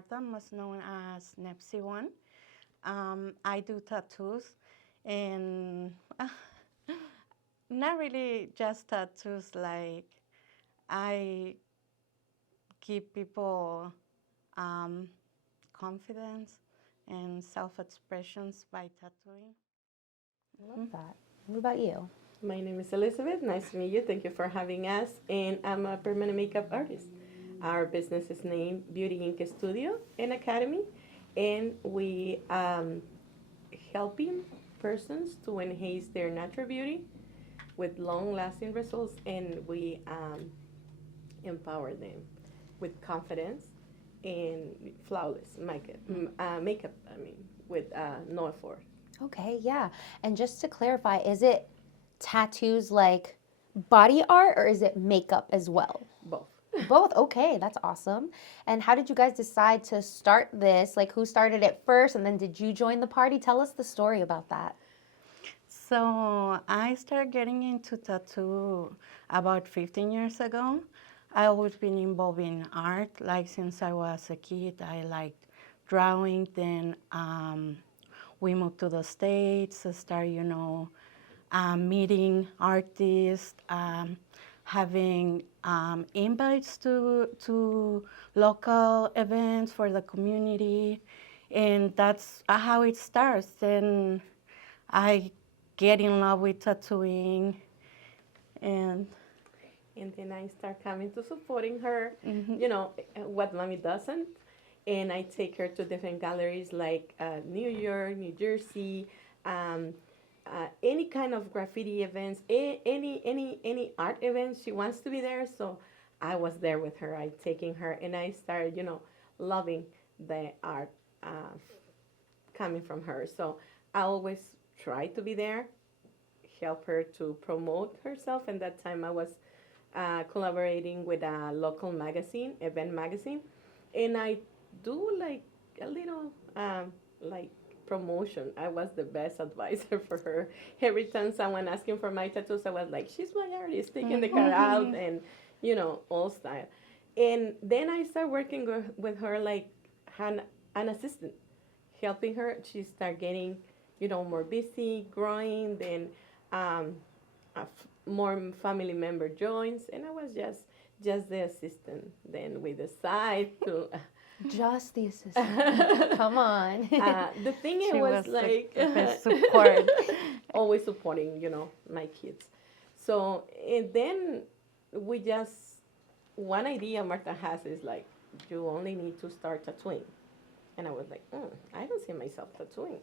Martha, most known as Nebsi One. I do tattoos, and not really just tattoos. Like I give people um, confidence and self-expressions by tattooing. I love that. What about you? My name is Elizabeth. Nice to meet you. Thank you for having us. And I'm a permanent makeup artist. Our business is named Beauty Ink Studio and Academy, and we helping persons to enhance their natural beauty with long-lasting results, and we empower them with confidence and flawless makeup. Makeup, I mean, with no effort. Okay, yeah. And just to clarify, is it tattoos like body art or is it makeup as well? Both. Both. Okay, that's awesome. And how did you guys decide to start this? Like, who started it first and then did you join the party? Tell us the story about that. So I started getting into tattoo about 15 years ago. I always been involved in art, like since I was a kid. I liked drawing. Then we moved to the States, started, meeting artists, having invites to local events for the community, and that's how it starts. Then I get in love with tattooing, and And then I start coming to supporting her, mhm. what mommy doesn't. And I take her to different galleries like New York, New Jersey, um, any kind of graffiti events, any art events. She wants to be there, so I was there with her. I taking her, and I started, loving the art coming from her. So I always try to be there, help her to promote herself. And that time I was collaborating with a local magazine, event magazine, and I do like a little like promotion. I was the best advisor for her. Every time someone asking for my tattoos, I was like, "She's my artist," taking the car out and all style. And then I started working with her like an assistant, helping her. She started getting more busy, growing. Then um, more family member joins, and I was just the assistant. Then we decide to. Just the assistant. Come on. The thing it She was was like the best support. always supporting my kids. So and then we just one idea Martha has is like you only need to start tattooing, and I was like, I don't see myself tattooing.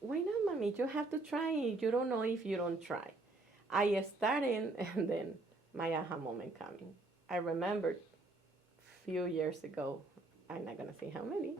Why not, mommy? You have to try it. You don't know if you don't try. I started, and then my aha moment coming. I remembered few years ago. I'm not gonna say how many,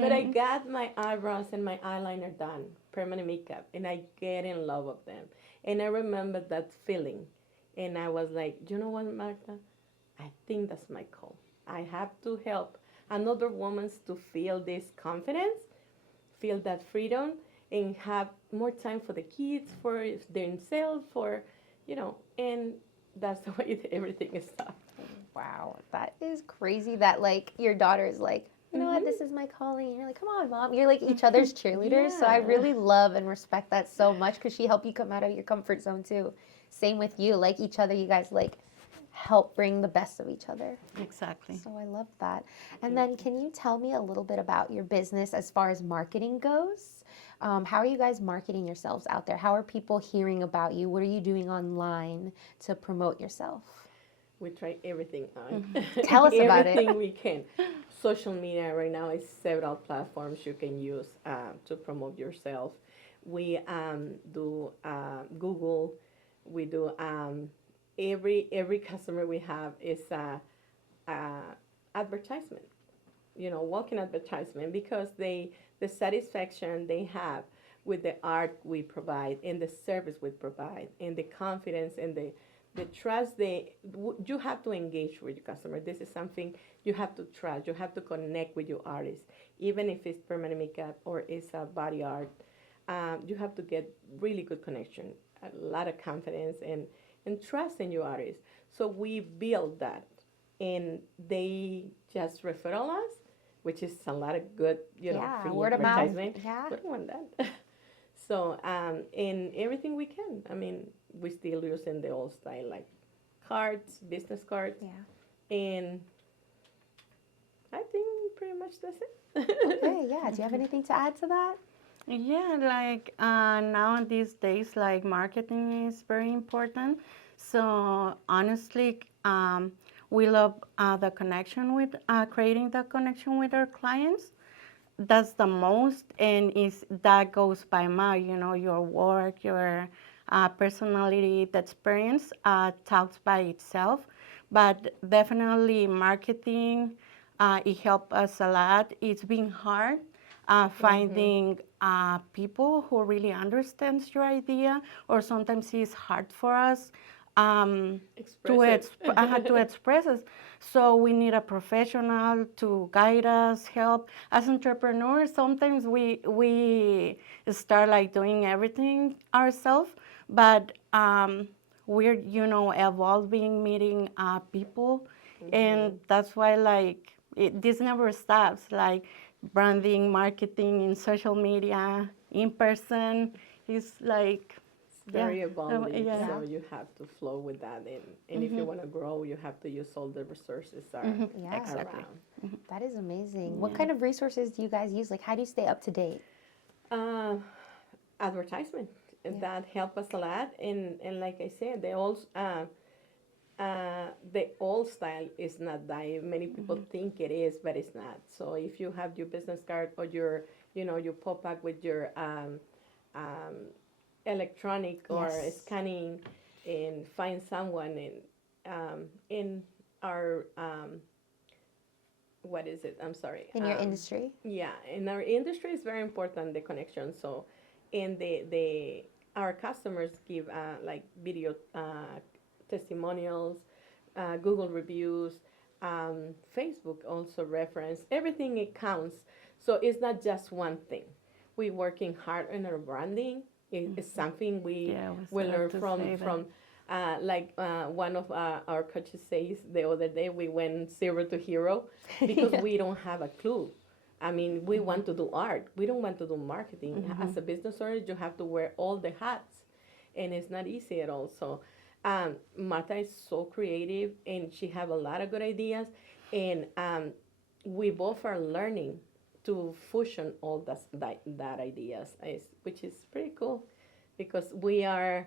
but I got my eyebrows and my eyeliner done, permanent makeup, and I get in love with them. And I remember that feeling, and I was like, you know what, Martha? I think that's my call. I have to help another woman to feel this confidence, feel that freedom, and have more time for the kids, for themselves, and that's the way everything started. Wow, that is crazy that like your daughter is like, you know what, this is my calling. And you're like, come on, mom. You're like each other's cheerleaders. So I Yeah. really love and respect that so much because she helped you come out of your comfort zone too. Same with you. Like each other, you guys like help bring the best of each other. Exactly. So I love that. And then can you tell me a little bit about your business as far as marketing goes? How are you guys marketing yourselves out there? How are people hearing about you? What are you doing online to promote yourself? We try everything on. Tell us about it. Everything we can. Social media right now is several platforms you can use to promote yourself. We do Google. We do every customer we have is a advertisement. Walking advertisement because the satisfaction they have with the art we provide and the service we provide and the confidence and the trust you have to engage with your customer. This is something you have to trust. You have to connect with your artist, even if it's permanent makeup or it's a body art. You have to get really good connection, a lot of confidence and trust in your artist. So we build that, and they just refer us which is a lot of good, Yeah, free word of mouth. advertisement. Yeah. We don't want that. So, in everything we can. I mean, we still using the old style, like cards, business cards, Yeah. and I think pretty much that's it. Okay, yeah. Do you have anything to add to that? Yeah, like now these days, like marketing is very important. So honestly, we love the connection with creating the connection with our clients. That's the most, and is that goes by mouth. Your work, your personality, the experience talks by itself. But definitely, marketing it helped us a lot. It's been hard finding people who really understands your idea, or sometimes it's hard for us Express it. to express us. So we need a professional to guide us, help. As entrepreneurs, sometimes we start like doing everything ourselves, but we're evolving, meeting people, and that's why like this never stops. Like branding, marketing, in social media, in person, is like yeah, Very evolving, yeah. so you have to flow with that, and if you want to grow, you have to use all the resources Yeah. Exactly. around. That is amazing. What kind of resources do you guys use? Like, how do you stay up to date? Uh, Advertisement that help us a lot, and like I said, the old style is not that many people think it is, but it's not. So if you have your business card or your pop up with your um, electronic or Yes. scanning, and find someone in our what is it? I'm sorry. In your industry? Yeah, in our industry is very important, the connection. So, and the our customers give like video testimonials, Google reviews, Facebook also reference. Everything it counts. So it's not just one thing. We're working hard on our branding. It's something we Yeah, I was we about learn to from say that. from like one of our coaches says the other day, we went zero to hero because we don't have a clue. I mean, we want to do art. We don't want to do marketing. As a business owner, you have to wear all the hats, and it's not easy at all. So, Marta is so creative, and she have a lot of good ideas, and we both are learning to fusion all that ideas, which is pretty cool, because we are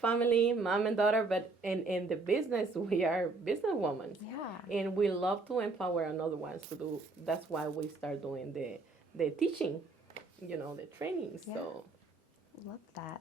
family, mom and daughter, but in the business, we are businesswomen. Yeah. And we love to empower another ones to do. That's why we start doing the teaching, the training. Yeah. So Love that.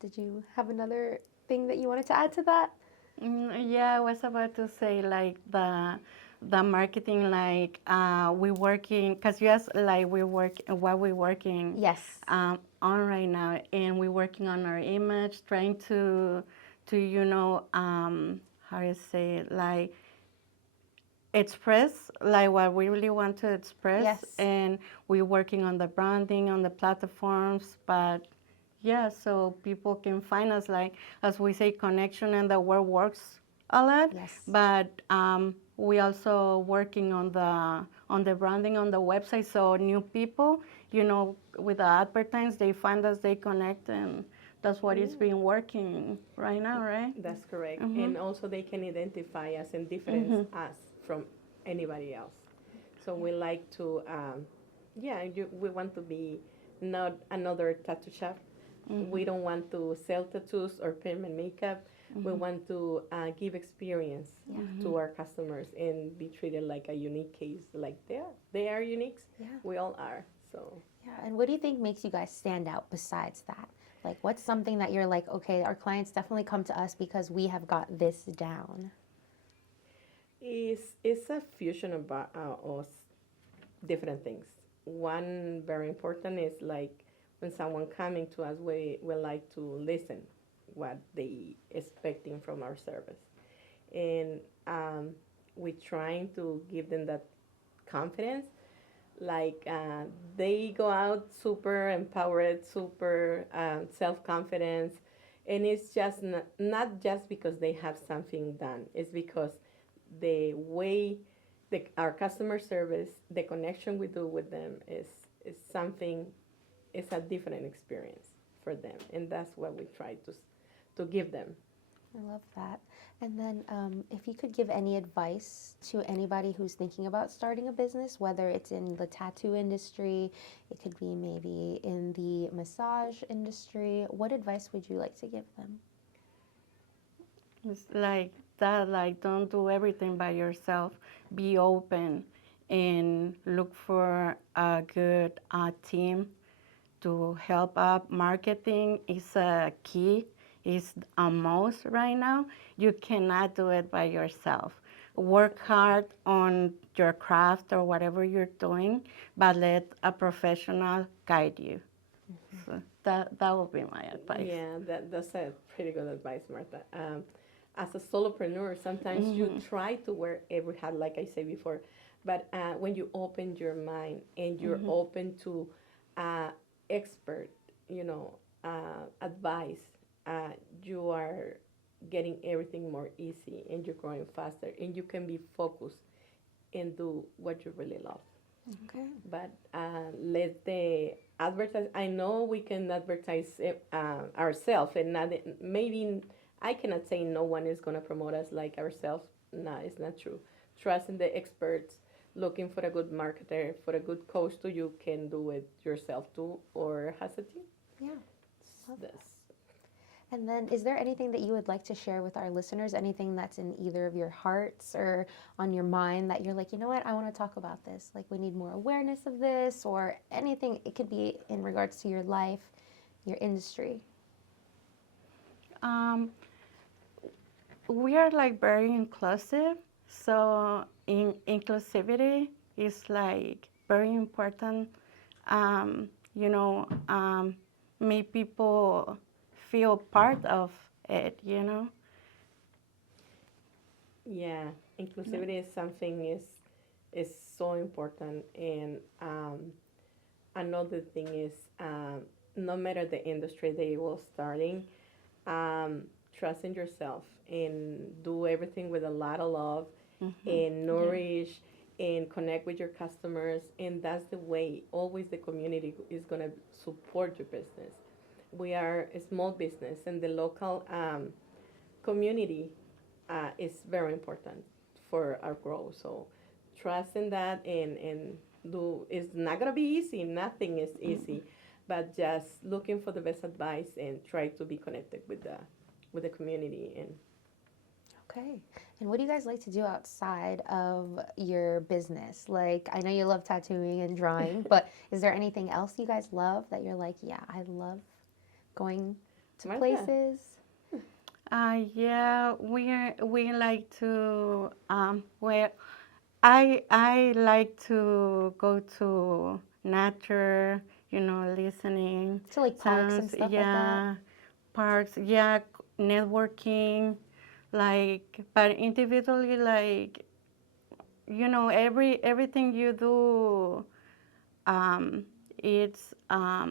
Did you have another thing that you wanted to add to that? Yeah, I was about to say like the marketing, like we working, cause yes, like we work what we working Yes. on right now, and we're working on our image, trying to how do you say it, like express like what we really want to express, Yes. and we're working on the branding on the platforms, but yeah, so people can find us, like as we say, connection, and the word works a lot. Yes. But we also working on the branding on the website, so new people, with the advertise, they find us, they connect, and that's what is been working right now, right? that's correct. And also they can identify us and difference us from anybody else. So we like to, we want to be not another tattoo shop. We don't want to sell tattoos or permanent makeup. We want to give experience to our customers and be treated like a unique case. Like they are unique. Yeah. We all are. So Yeah. And what do you think makes you guys stand out besides that? Like, what's something that you're like, okay, our clients definitely come to us because we have got this down? it's a fusion of different things. One very important is like when someone coming to us, we like to listen what they expecting from our service, and we trying to give them that confidence. Like they go out super empowered, super self confidence, and it's just not just because they have something done. It's because the way our customer service, the connection we do with them is something, it's a different experience for them, and that's what we try to give them. I love that. And then, if you could give any advice to anybody who's thinking about starting a business, whether it's in the tattoo industry, it could be maybe in the massage industry, what advice would you like to give them? It's like that, like don't do everything by yourself. Be open and look for a good team to help up. Marketing is a key, is a must right now. You cannot do it by yourself. Work hard on your craft or whatever you're doing, but let a professional guide you. So that would be my advice. Yeah, that's a pretty good advice, Martha. As a solopreneur, sometimes you try to wear every hat, like I said before, but when you open your mind and you're open to expert, advice, you are getting everything more easy and you're growing faster and you can be focused and do what you really love. Okay. But let the advertise. I know we can advertise it, ourselves, and not maybe I cannot say no one is gonna promote us like ourselves. No, it's not true. Trust in the experts. Looking for a good marketer, for a good coach, too. You can do it yourself too, or has a team. Yeah. Love that. That's And then, is there anything that you would like to share with our listeners? Anything that's in either of your hearts or on your mind that you're like, you know what, I want to talk about this? Like, we need more awareness of this, or anything. It could be in regards to your life, your industry. We are like very inclusive, so inclusivity is like very important. You know, make people feel part of it. You know. yeah. Inclusivity is something is so important, and another thing is no matter the industry that you will starting, trust in yourself and do everything with a lot of love and nourish and connect with your customers, and that's the way always the community is going to support your business. We are a small business, and the local community is very important for our growth. So trust in that, and do. It's not going to be easy. Nothing is easy, but just looking for the best advice and try to be connected with the community. And Okay. And what do you guys like to do outside of your business? Like, I know you love tattooing and drawing, but is there anything else you guys love that you're like, yeah, I love going to Martha? places? Yeah, we like to where I like to go to nature, listening To like parks and sounds, stuff like that? yeah, parks, yeah, networking, like, but individually, like, everything you do, it's how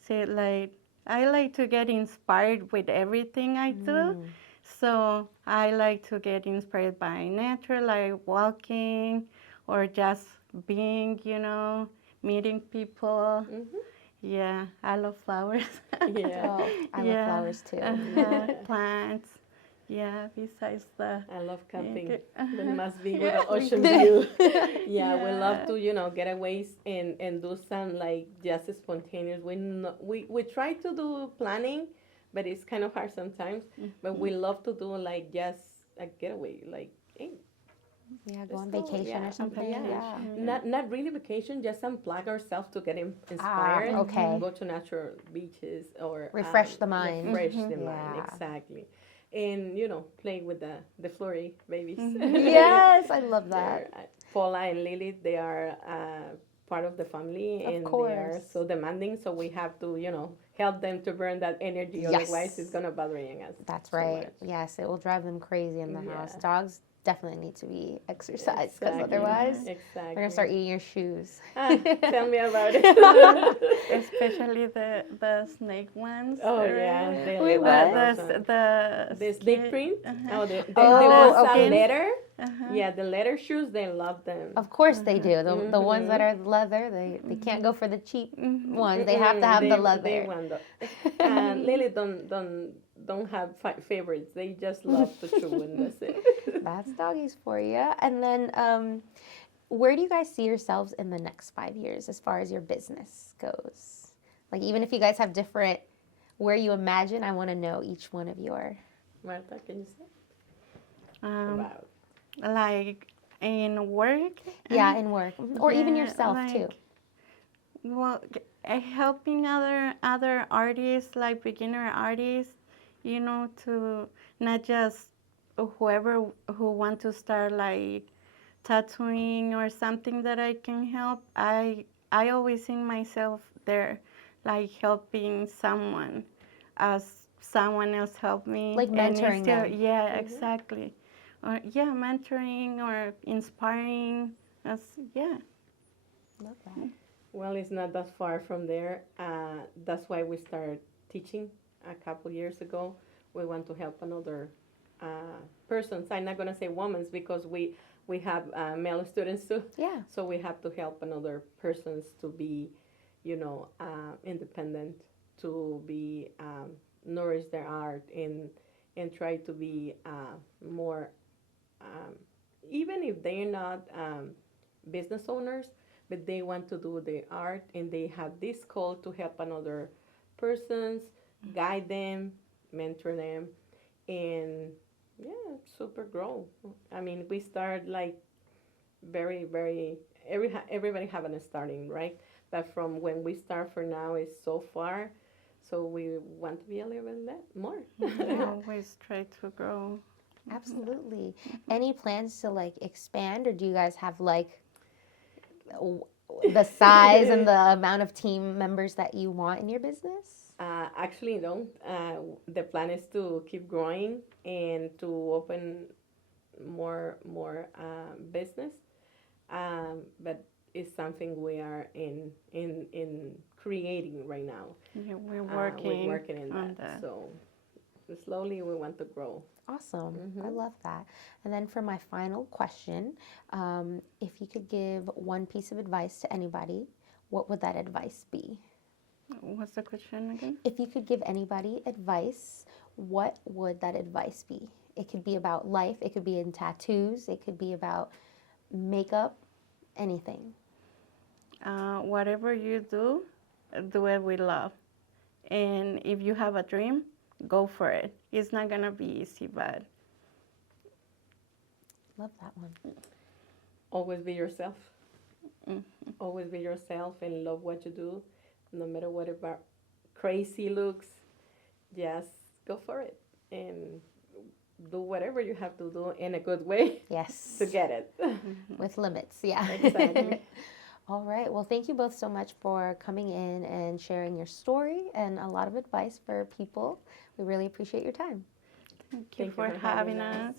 say it, like, I like to get inspired with everything I do. So I like to get inspired by nature, like walking or just being, meeting people. Yeah, I love flowers. yeah, Oh, I love flowers too. Plants. Yeah, besides the. I love camping. Uh-huh. That must be with Yeah, an ocean view. Yeah, we love Yeah. to, get away and do some like just spontaneous. We try to do planning, but it's kind of hard sometimes. But we love to do like just a getaway, like hey, Yeah, go let's on go. vacation Yeah, or something. yeah. Yeah. Not really vacation, just unplug ourselves to get inspired. Okay. Go to natural beaches or Refresh the mind. Refresh the mind, Yeah. exactly. And play with the flurry babies. Yes, I love that. They're, Paula and Lily, they are part of the family, Of and they are course. so demanding. So we have to help them to burn that energy. Yes. Otherwise, it's gonna bother us. That's so right. much. Yes, it will drive them crazy in the house. Yeah. Dogs definitely need to be exercised because Exactly. otherwise Exactly. they're gonna start eating your shoes. Tell me about it. Especially the snake ones. Oh yeah, right? they Wait, love what? those ones. The The snake skin. print. Uh-huh. Oh, the Oh, ones okay. on leather. Uh-huh. Yeah, the leather shoes. They love them. Of course they do. The ones that Mhm. are leather, they can't go for the cheap Mhm. ones. They have to have the They leather. want the. Lily don't have favorites. They just love to chew and that's it. That's doggies for you. And then, where do you guys see yourselves in the next 5 years as far as your business goes? Like, even if you guys have different, where you imagine, I want to know each one of your. Martha, can you say Um, about? like in work. Yeah, in work. Or even Yeah, yourself, too. like, well, helping other artists, like beginner artists, to not just whoever who want to start like tattooing or something that I can help. I always see myself there, like helping someone, as someone else helped me, Like and it's mentoring still them. yeah, exactly, or yeah, mentoring or inspiring us, yeah. Love that. Well, it's not that far from there. That's why we started teaching a couple years ago. We want to help another persons. I'm not gonna say women's because we have male students too. Yeah. So we have to help another persons to be, independent, to be nourish their art and try to be more, um, even if they're not business owners, but they want to do the art and they have this call to help another persons, guide them, mentor them, and yeah, super grow. I mean, we start like very, very, everybody having a starting, right? But from when we start for now is so far, so we want to be a little bit more. I always try to grow. Absolutely. Any plans to like expand, or do you guys have like the size and the amount of team members that you want in your business? Actually, no. The plan is to keep growing and to open more business. But it's something we are in creating right now. Yeah, we're We're working working in on that. that. So slowly we want to grow. Awesome. I Mhm. love that. And then for my final question, if you could give one piece of advice to anybody, what would that advice be? What's the question again? If you could give anybody advice, what would that advice be? It could be about life, it could be in tattoos, it could be about makeup, anything. Whatever you do it with love. And if you have a dream, go for it. It's not gonna be easy, but Love that one. Always be yourself. mm, Always be yourself and love what you do, no matter what about crazy looks. Just go for it and do whatever you have to do in a good way Yes. to get it. With limits, yeah. Exactly. All right. Well, thank you both so much for coming in and sharing your story and a lot of advice for people. We really appreciate your time. thank you Thank you for for having having us. us.